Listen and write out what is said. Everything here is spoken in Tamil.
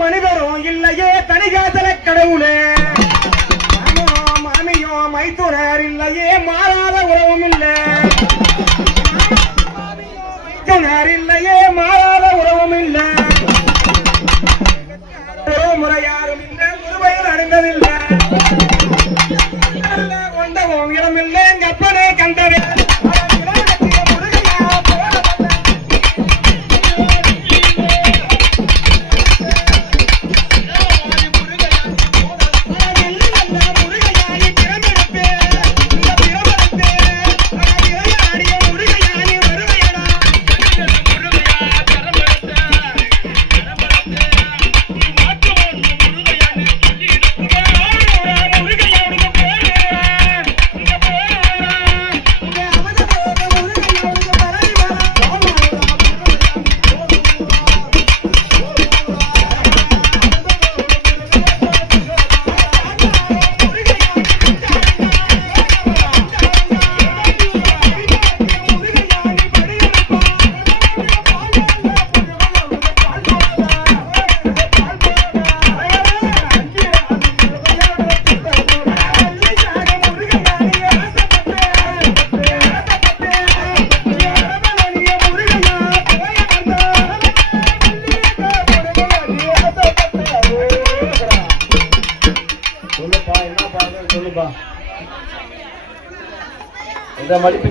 மனிதரும் இல்லையே தனிகாதல கடவுளே. மாமியோ மைத்துனர் இல்லையே மாறாத உறவும் இல்லை. இல்லையே மாறாத உறவும் இல்லை. முறை யாரும் இல்லை ஒருவயல் அடைந்ததில்லை. இந்த மடிப்பு